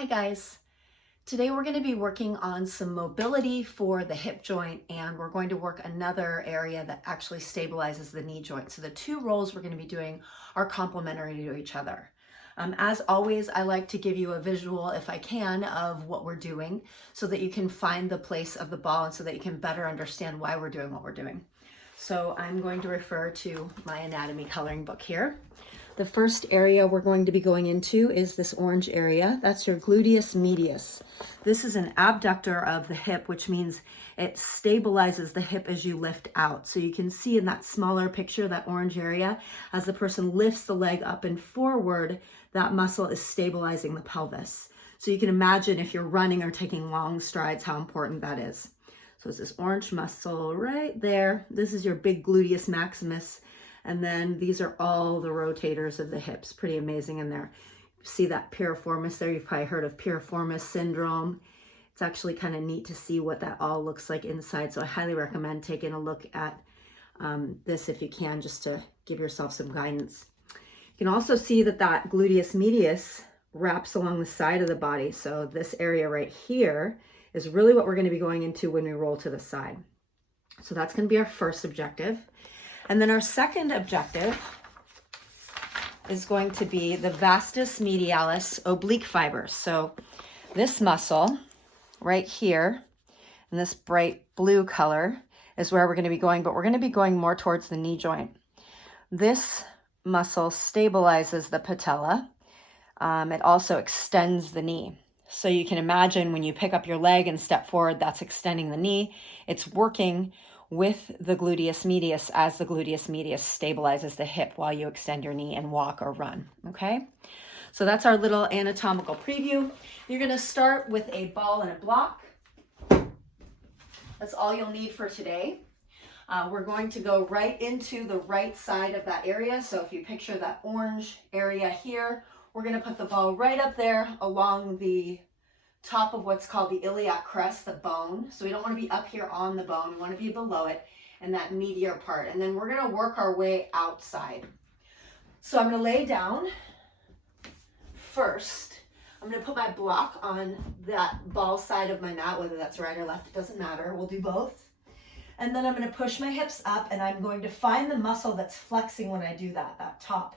Hi guys. Today we're going to be working on some mobility for the hip joint, and we're going to work another area that actually stabilizes the knee joint. So the two roles we're going to be doing are complementary to each other. As always, I like to give you a visual, if I can, of what we're doing so that you can find the place of the ball and so that you can better understand why we're doing what we're doing. So I'm going to refer to my anatomy coloring book here. The first area we're going to be going into is this orange area. That's your gluteus medius. This is an abductor of the hip, which means it stabilizes the hip as you lift out. So you can see in that smaller picture, that orange area, as the person lifts the leg up and forward, that muscle is stabilizing the pelvis. So you can imagine if you're running or taking long strides, how important that is. So it's this orange muscle right there. This is your big gluteus maximus. And then these are all the rotators of the hips. Pretty amazing in there. See that piriformis there? You've probably heard of piriformis syndrome. It's actually kind of neat to see what that all looks like inside. So I highly recommend taking a look at this if you can, just to give yourself some guidance. You can also see that that gluteus medius wraps along the side of the body. So this area right here is really what we're going to be going into when we roll to the side. So that's going to be our first objective. And then our second objective is going to be the vastus medialis oblique fibers. So this muscle right here in this bright blue color is where we're going to be going, but we're going to be going more towards the knee joint. This muscle stabilizes the patella. It also extends the knee. So you can imagine when you pick up your leg and step forward, that's extending the knee. It's working with the gluteus medius as the gluteus medius stabilizes the hip while you extend your knee and walk or run, okay? So that's our little anatomical preview. You're gonna start with a ball and a block. That's all you'll need for today. We're going to go right into the right side of that area. So if you picture that orange area here, we're gonna put the ball right up there along the top of what's called the iliac crest, the bone. So we don't want to be up here on the bone. We want to be below it and that medial part. And then we're going to work our way outside. So I'm going to lay down first. I'm going to put my block on that ball side of my mat, whether that's right or left, it doesn't matter. We'll do both. And then I'm going to push my hips up, and I'm going to find the muscle that's flexing when I do that, that top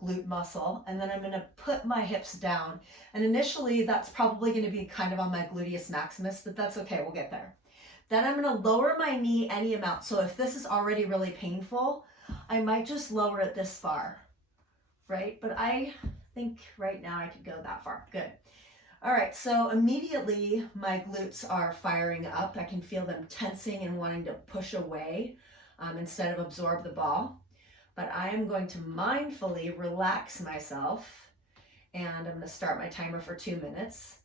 glute muscle, and then I'm going to put my hips down. And initially that's probably going to be kind of on my gluteus maximus, but that's okay, we'll get there. Then I'm going to lower my knee any amount. So if this is already really painful, I might just lower it this far, right? But I think right now I could go that far. Good. All right, so immediately my glutes are firing up. I can feel them tensing and wanting to push away instead of absorb the ball. But I am going to mindfully relax myself, and I'm going to start my timer for 2 minutes,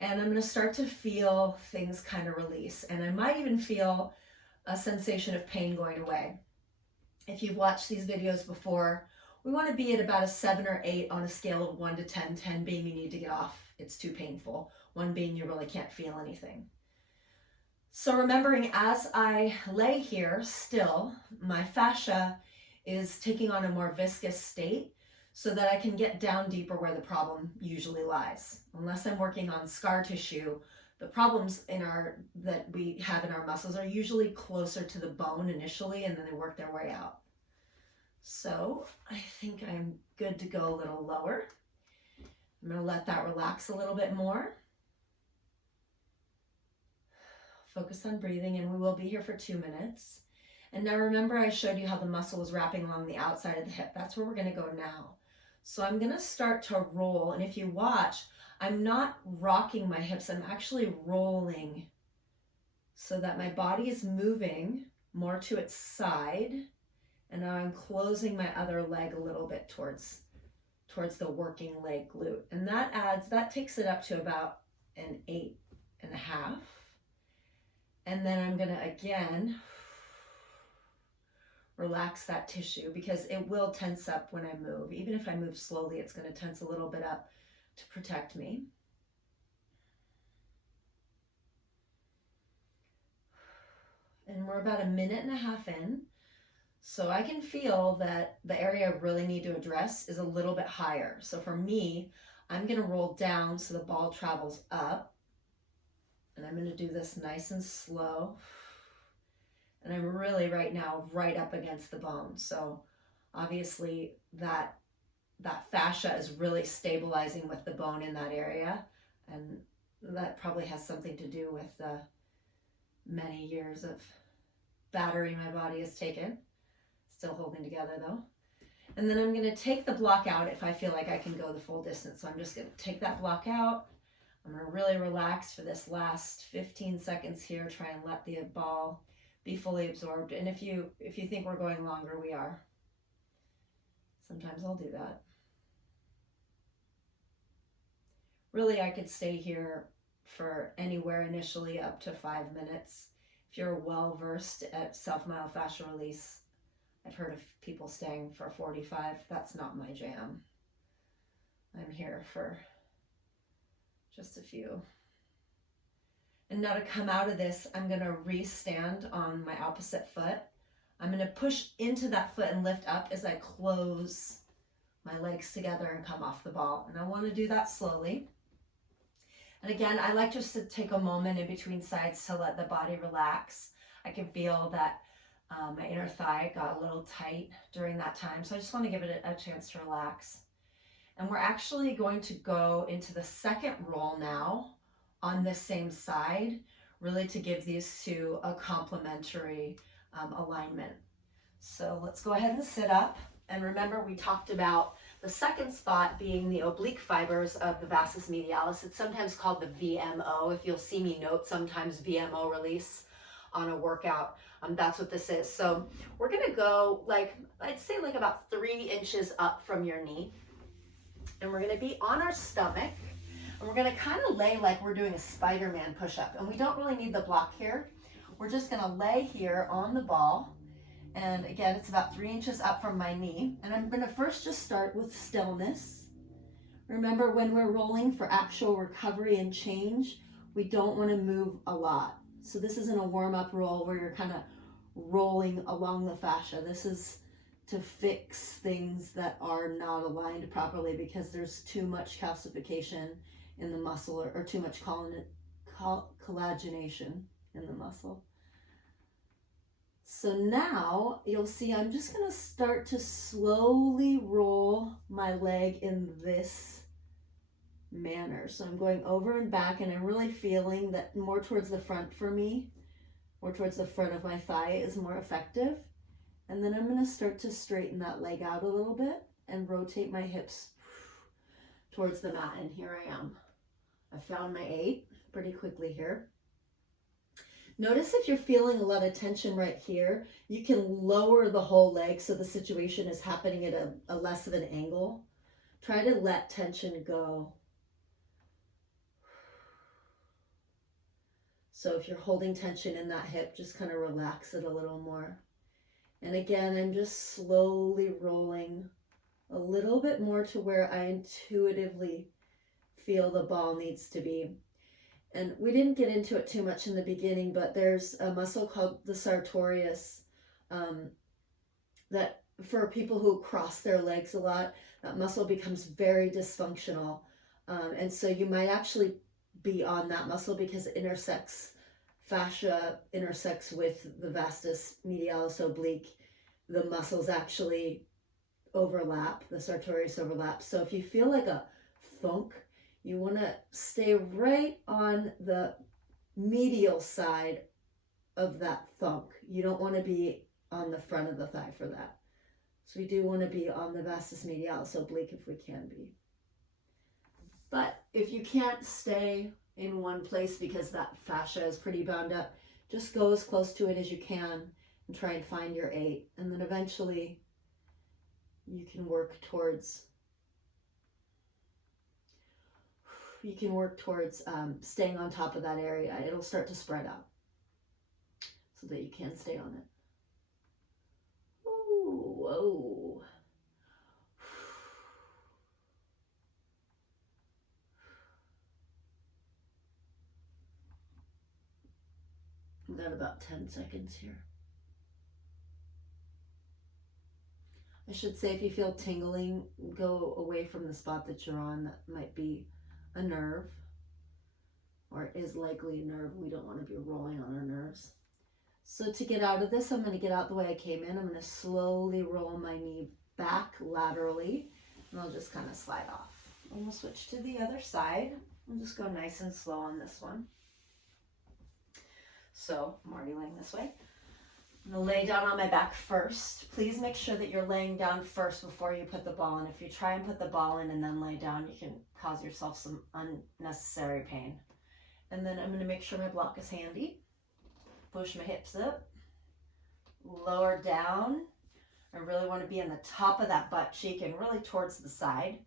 and I'm going to start to feel things kind of release, and I might even feel a sensation of pain going away. If you've watched these videos before, we want to be at about a 7 or 8 on a scale of 1 to 10, 10 being you need to get off, it's too painful, 1 being you really can't feel anything. So remembering as I lay here still, my fascia is taking on a more viscous state so that I can get down deeper where the problem usually lies. Unless I'm working on scar tissue, the problems that we have in our muscles are usually closer to the bone initially, and then they work their way out. So I think I'm good to go a little lower. I'm going to let that relax a little bit more. Focus on breathing, and we will be here for 2 minutes. And now remember, I showed you how the muscle was wrapping along the outside of the hip. That's where we're going to go now. So I'm going to start to roll. And if you watch, I'm not rocking my hips. I'm actually rolling so that my body is moving more to its side. And now I'm closing my other leg a little bit towards the working leg glute. And that takes it up to about an 8.5. And then I'm going to again relax that tissue, because it will tense up when I move. Even if I move slowly, it's going to tense a little bit up to protect me. And we're about 1.5 minutes in. So I can feel that the area I really need to address is a little bit higher. So for me, I'm going to roll down so the ball travels up. And I'm going to do this nice and slow. And I'm really right now right up against the bone. So obviously that fascia is really stabilizing with the bone in that area. And that probably has something to do with the many years of battery my body has taken. Still holding together though. And then I'm going to take the block out if I feel like I can go the full distance. So I'm just going to take that block out. I'm going to really relax for this last 15 seconds here. Try and let the ball be fully absorbed. And if you think we're going longer, we are. Sometimes I'll do that. Really, I could stay here for anywhere initially up to 5 minutes. If you're well versed at self-myofascial release, I've heard of people staying for 45. That's not my jam. I'm here for just a few. And now to come out of this, I'm going to re-stand on my opposite foot. I'm going to push into that foot and lift up as I close my legs together and come off the ball. And I want to do that slowly. And again, I like just to take a moment in between sides to let the body relax. I can feel that my inner thigh got a little tight during that time. So I just want to give it a chance to relax. And we're actually going to go into the second roll now on this same side, really to give these two a complementary alignment. So let's go ahead and sit up. And remember, we talked about the second spot being the oblique fibers of the Vastus medialis. It's sometimes called the VMO. If you'll see me note sometimes VMO release on a workout, that's what this is. So we're gonna go I'd say about 3 inches up from your knee. And we're gonna be on our stomach. And we're gonna kind of lay like we're doing a Spider-Man push-up. And we don't really need the block here. We're just gonna lay here on the ball. And again, it's about 3 inches up from my knee. And I'm gonna first just start with stillness. Remember, when we're rolling for actual recovery and change, we don't wanna move a lot. So this isn't a warm-up roll where you're kind of rolling along the fascia. This is to fix things that are not aligned properly because there's too much calcification in the muscle or too much collagenation in the muscle. So now you'll see I'm just going to start to slowly roll my leg in this manner. So I'm going over and back, and I'm really feeling that more towards the front for me, more towards the front of my thigh is more effective. And then I'm going to start to straighten that leg out a little bit and rotate my hips towards the mat. And here I am. I found my 8 pretty quickly here. Notice if you're feeling a lot of tension right here, you can lower the whole leg so the situation is happening at a less of an angle. Try to let tension go. So if you're holding tension in that hip, just kind of relax it a little more. And again, I'm just slowly rolling a little bit more to where I intuitively feel the ball needs to be. And we didn't get into it too much in the beginning, but there's a muscle called the Sartorius that for people who cross their legs a lot, that muscle becomes very dysfunctional. And so you might actually be on that muscle because it intersects, fascia intersects with the Vastus medialis oblique. The muscles actually overlap, the Sartorius overlaps. So if you feel like a thunk, you want to stay right on the medial side of that thunk. You don't want to be on the front of the thigh for that. So we do want to be on the Vastus medialis oblique if we can be. But if you can't stay in one place because that fascia is pretty bound up, just go as close to it as you can and try and find your 8. And then eventually you can work towards staying on top of that area. It'll start to spread out so that you can stay on it. Ooh, whoa. We've got about 10 seconds here. I should say, if you feel tingling, go away from the spot that you're on. That might be a nerve, or it is likely a nerve. We don't want to be rolling on our nerves. So to get out of this, I'm going to get out the way I came in. I'm going to slowly roll my knee back laterally, and I'll just kind of slide off. And we'll switch to the other side. We'll just go nice and slow on this one. So I'm already laying this way. I'm going to lay down on my back first. Please make sure that you're laying down first before you put the ball in. If you try and put the ball in and then lay down, you can cause yourself some unnecessary pain. And then I'm going to make sure my block is handy. Push my hips up. Lower down. I really want to be in the top of that butt cheek and really towards the side.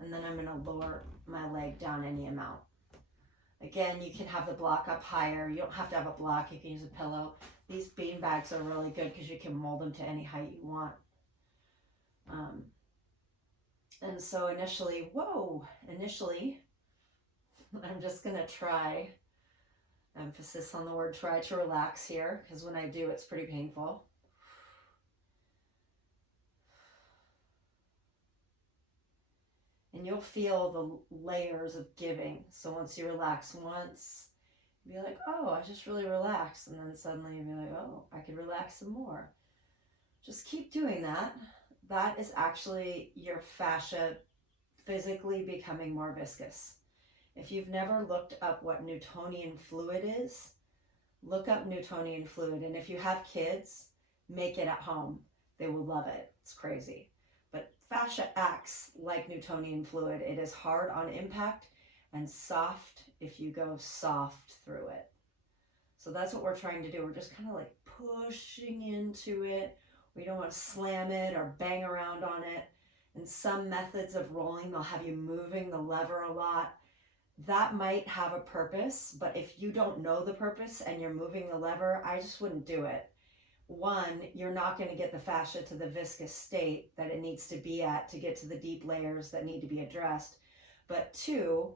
And then I'm going to lower my leg down any amount. Again, you can have the block up higher. You don't have to have a block. You can use a pillow. These bean bags are really good because you can mold them to any height you want. And so initially, I'm just going to try, emphasis on the word try, to relax here, because when I do, it's pretty painful. And you'll feel the layers of giving. So once you relax once, you'll be like, oh, I just really relaxed. And then suddenly you'll be like, oh, I could relax some more. Just keep doing that. That is actually your fascia physically becoming more viscous. If you've never looked up what Newtonian fluid is, look up Newtonian fluid. And if you have kids, make it at home. They will love it. It's crazy. But fascia acts like Newtonian fluid. It is hard on impact and soft if you go soft through it. So that's what we're trying to do. We're just kind of like pushing into it. We don't want to slam it or bang around on it. In some methods of rolling, they'll have you moving the lever a lot. That might have a purpose, but if you don't know the purpose and you're moving the lever, I just wouldn't do it. One, you're not going to get the fascia to the viscous state that it needs to be at to get to the deep layers that need to be addressed. But two,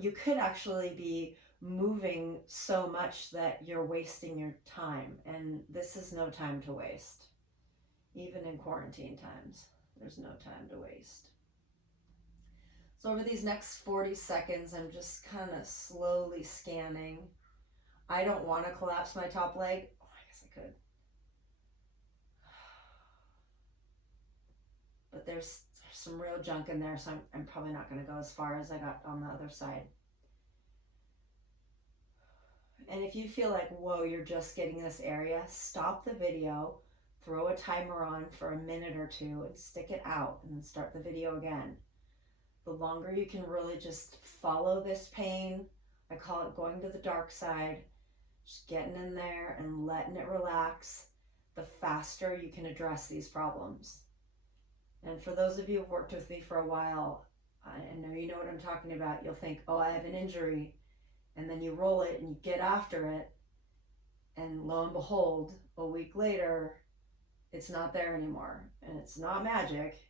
you could actually be moving so much that you're wasting your time. And this is no time to waste. Even in quarantine times, there's no time to waste. So over these next 40 seconds, I'm just kind of slowly scanning. I don't want to collapse my top leg. Oh, I guess I could. But there's some real junk in there, so I'm probably not going to go as far as I got on the other side. And if you feel like, whoa, you're just getting this area, stop the video, throw a timer on for a minute or two and stick it out and then start the video again. The longer you can really just follow this pain, I call it going to the dark side, just getting in there and letting it relax, the faster you can address these problems. And for those of you who've worked with me for a while, I know you know what I'm talking about. You'll think, oh, I have an injury. And then you roll it and you get after it. And lo and behold, a week later, it's not there anymore. And it's not magic.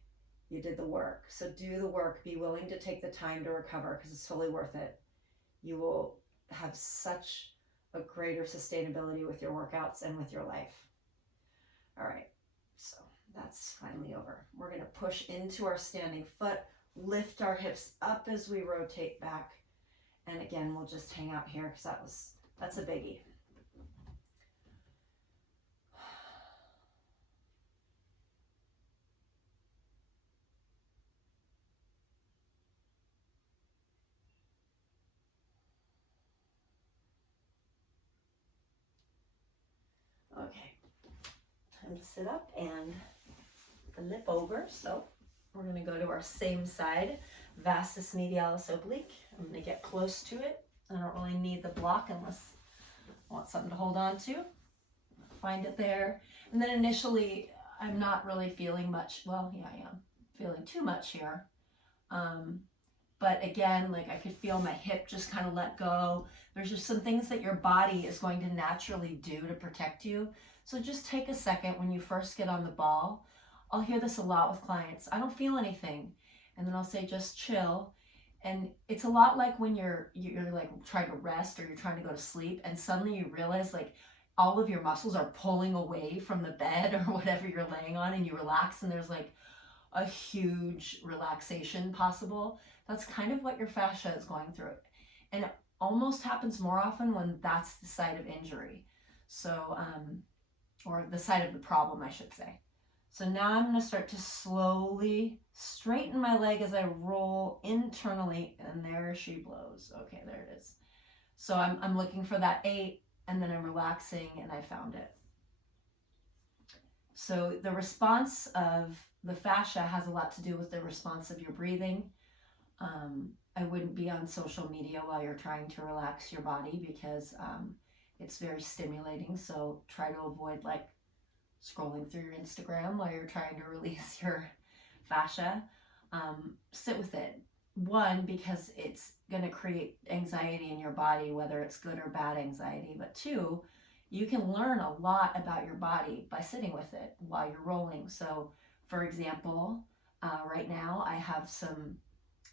You did the work. So do the work. Be willing to take the time to recover because it's totally worth it. You will have such a greater sustainability with your workouts and with your life. All right. So that's finally over. We're going to push into our standing foot, lift our hips up as we rotate back. And again, we'll just hang out here because that's a biggie. Okay, time to sit up and flip over. So we're going to go to our same side, Vastus, Medialis, Oblique. I'm going to get close to it. I don't really need the block unless I want something to hold on to. Find it there. And then initially, I'm not really feeling much. Well, yeah, I am feeling too much here. But again, like I could feel my hip just kind of let go. There's just some things that your body is going to naturally do to protect you. So just take a second when you first get on the ball. I'll hear this a lot with clients. I don't feel anything. And then I'll say, just chill. And it's a lot like when you're like trying to rest or you're trying to go to sleep and suddenly you realize like all of your muscles are pulling away from the bed or whatever you're laying on, and you relax and there's like a huge relaxation possible. That's kind of what your fascia is going through. And it almost happens more often when that's the site of injury. So, or the site of the problem, I should say. So now I'm going to start to slowly straighten my leg as I roll internally, and there she blows. Okay, there it is. So I'm looking for that 8, and then I'm relaxing, and I found it. So the response of the fascia has a lot to do with the response of your breathing. I wouldn't be on social media while you're trying to relax your body because it's very stimulating. So try to avoid like scrolling through your Instagram while you're trying to release your fascia. Sit with it. 1, because it's going to create anxiety in your body, whether it's good or bad anxiety. But 2, you can learn a lot about your body by sitting with it while you're rolling. So, for example, right now I have some,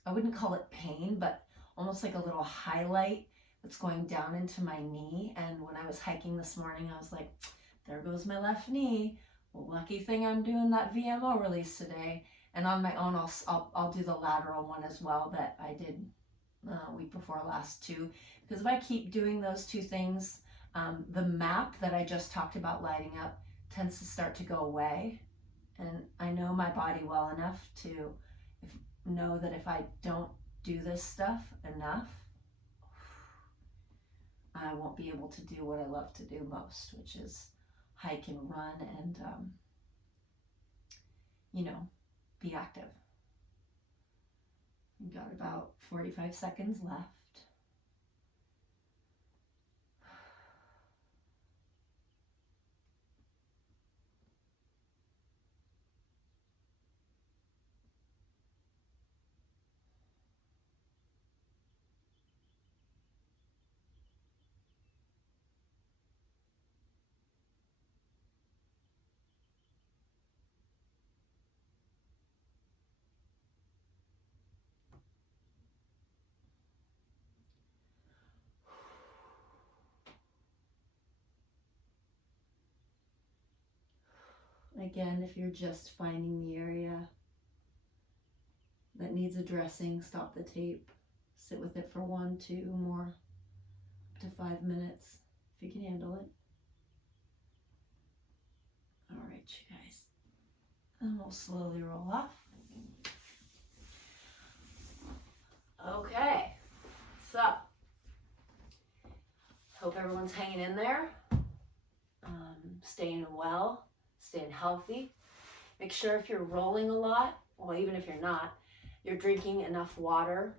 I wouldn't call it pain, but almost like a little highlight that's going down into my knee. And when I was hiking this morning, I was like, there goes my left knee. Well, lucky thing I'm doing that VMO release today. And on my own, I'll do the lateral one as well that I did week before last too. Because if I keep doing those 2 things, the map that I just talked about lighting up tends to start to go away. And I know my body well enough to know that if I don't do this stuff enough, I won't be able to do what I love to do most, which is hike and run and, be active. We've got about 45 seconds left. Again, if you're just finding the area that needs addressing, stop the tape, sit with it for 1, 2 more, up to 5 minutes, if you can handle it. All right, you guys, and we'll slowly roll off. Okay, so hope everyone's hanging in there, staying well, staying healthy. Make sure if you're rolling a lot, well, even if you're not, you're drinking enough water,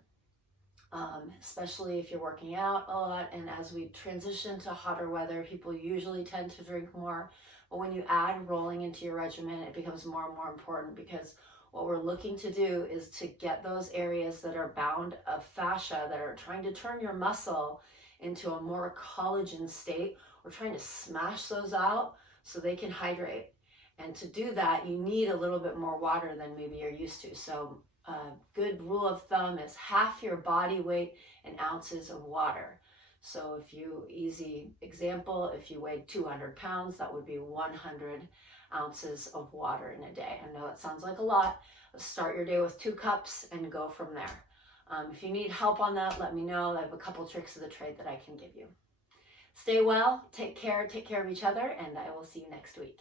especially if you're working out a lot. And as we transition to hotter weather, people usually tend to drink more. But when you add rolling into your regimen, it becomes more and more important, because what we're looking to do is to get those areas that are bound of fascia that are trying to turn your muscle into a more collagen state. We're trying to smash those out so they can hydrate. And to do that, you need a little bit more water than maybe you're used to. So a good rule of thumb is half your body weight in ounces of water. So if you, easy example, if you weighed 200 pounds, that would be 100 ounces of water in a day. I know it sounds like a lot. Start your day with 2 cups and go from there. If you need help on that, let me know. I have a couple tricks of the trade that I can give you. Stay well, take care of each other, and I will see you next week.